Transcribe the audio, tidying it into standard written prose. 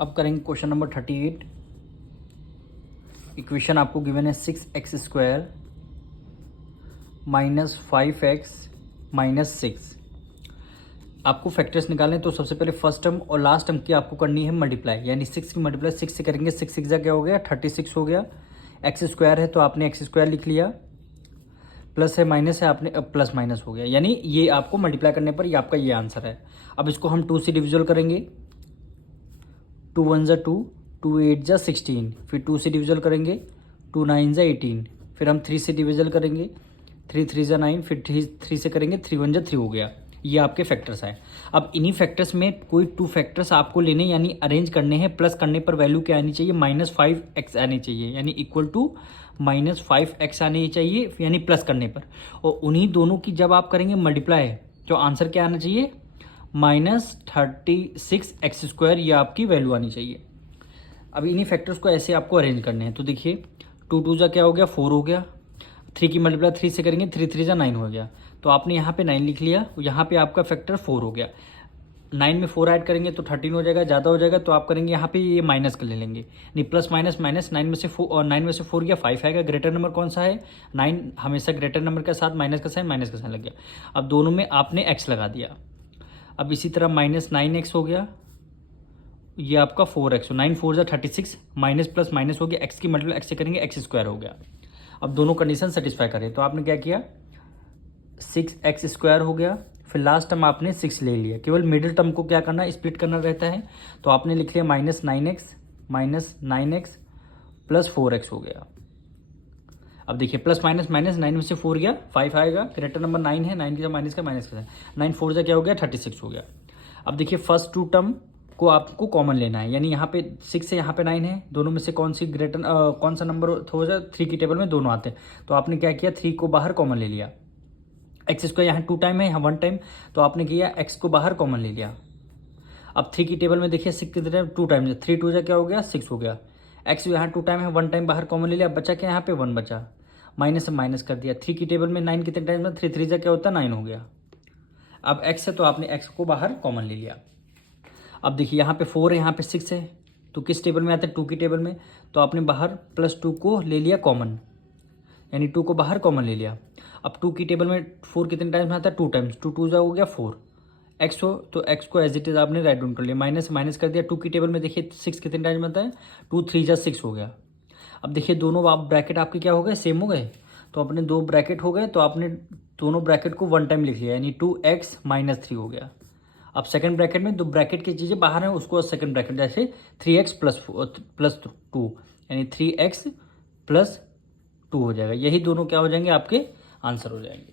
अब करेंगे question number 38। Equation आपको गिवन है 6x² माइनस 5x माइनस 6। आपको फैक्टर्स निकालने तो सबसे पहले फर्स्ट टर्म और लास्ट टर्म की आपको करनी है मल्टीप्लाई, यानी 6 की मल्टीप्लाई 6 से करेंगे। 6 6 क्या हो गया 36 हो गया। x² है तो आपने x² लिख लिया, प्लस है माइनस है आपने प्लस माइनस हो गया, यानी ये आपको मल्टीप्लाई करने पर ये आपका ये आंसर है। अब इसको हम 2 से डिविजल करेंगे। 2 1 ज़ा 2, 2 8 ज़ा 16, फिर 2 से डिविजल करेंगे। 2 9 ज़ा 18, फिर हम 3 से डिविजल करेंगे। 3 3 ज़ा 9, फिर 3 से करेंगे। 3 1 ज़ा 3 हो गया। ये आपके फैक्टर्स हैं। अब इन्हीं फैक्टर्स में कोई 2 फैक्टर्स आपको लेने यानी अरेंज करने हैं। प्लस करने पर वैल्यू क्या आनी चाहिए, -5x आनी चाहिए, यानी इक्वल टू -5x आनी चाहिए, यानी प्लस करने पर। और उन्हीं दोनों की जब आप करेंगे मल्टीप्लाई तो आंसर क्या आना चाहिए, -36x², ये आपकी वैल्यू आनी चाहिए। अब इन्हीं फैक्टर्स को ऐसे आपको अरेंज करने हैं। तो देखिए 2 2 ज़ा क्या हो गया 4 हो गया। 3 की मल्टीप्लाई 3 से करेंगे। 3 3 ज़ा 9 हो गया। तो आपने यहाँ पे 9 लिख लिया, यहाँ पे आपका फैक्टर 4 हो गया। 9 में 4 ऐड करेंगे तो 13 हो जाएगा, ज़्यादा हो जाएगा तो आप करेंगे यहाँ पे ये माइनस कर ले लेंगे, नहीं प्लस माइनस माइनस। 9 में से 4 और 9 में से 4 गया 5 आएगा। ग्रेटर नंबर कौन सा है 9, हमेशा ग्रेटर नंबर के साथ माइनस का साइन लग गया। अब दोनों में आपने x लगा दिया। अब इसी तरह -9x हो गया, ये आपका 4x, 9 4 ज़ा 36, माइनस प्लस माइनस हो गया। x की मल्टीप्लाई x से करेंगे x² हो गया। अब दोनों कंडीशन सेटिस्फाई करें तो आपने क्या किया 6x² हो गया, फिर लास्ट टर्म आपने 6 ले लिया। केवल मिडिल टर्म को क्या करना है स्प्लिट करना रहता है। तो आपने लिख लिया -9x प्लस 4x हो गया। अब देखिए प्लस माइनस माइनस, 9 में से 4 गया 5 आएगा। ग्रेटर नंबर 9 है, 9 की जब माइनस का 9 4 ज़ा क्या हो गया 36 हो गया। अब देखिए फर्स्ट 2 टर्म को आपको कॉमन लेना है, यानी यहाँ पे 6 है यहाँ पे 9 है, दोनों में से कौन सा नंबर हो जाए 3 की टेबल में दोनों आते हैं। तो आपने क्या किया 3 को बाहर कॉमन ले लिया। x² यहाँ 2 टाइम है, यहाँ 1 टाइम, तो आपने किया x को बाहर कॉमन ले लिया। अब 3 की टेबल में देखिए 6 कितने 2 टाइम, 3 2 ज़ा क्या हो गया 6 हो गया। x यहाँ 2 टाइम है, 1 टाइम बाहर कॉमन ले लिया। बचा क्या यहाँ पे 1 बचा, माइनस से माइनस कर दिया। 3 की टेबल में 9 कितने टाइम में 3 3 ज़ा क्या होता है 9 हो गया। अब x है तो आपने x को बाहर कॉमन ले लिया। अब देखिए यहाँ पे 4 है यहाँ पे 6 है, तो किस टेबल में आता है 2 की टेबल में। तो आपने बाहर +2 को ले लिया कॉमन, यानी 2 को बाहर कॉमन ले लिया। अब 2 की टेबल में 4 कितने टाइम्स में आता है 2 टाइम्स, 2 2 ज़ा हो गया 4। x हो तो x को एज इट इज आपने राइट डाउन कर लिया, माइनस माइनस कर दिया। 2 की टेबल में देखिए 6 कितने टाइम्स में आता है 2 3 ज़ा 6 हो गया। अब देखिए दोनों आप ब्रैकेट आपके क्या हो गए सेम हो गए, तो अपने 2 ब्रैकेट हो गए, तो आपने दोनों ब्रैकेट को 1 टाइम लिख लिया, यानी 2x - 3 हो गया। अब सेकंड ब्रैकेट में 2 ब्रैकेट की चीज़ें बाहर हैं, उसको सेकंड ब्रैकेट जैसे 3x प्लस 2, यानी 3x + 2 हो जाएगा। यही दोनों क्या हो जाएंगे आपके आंसर हो जाएंगे।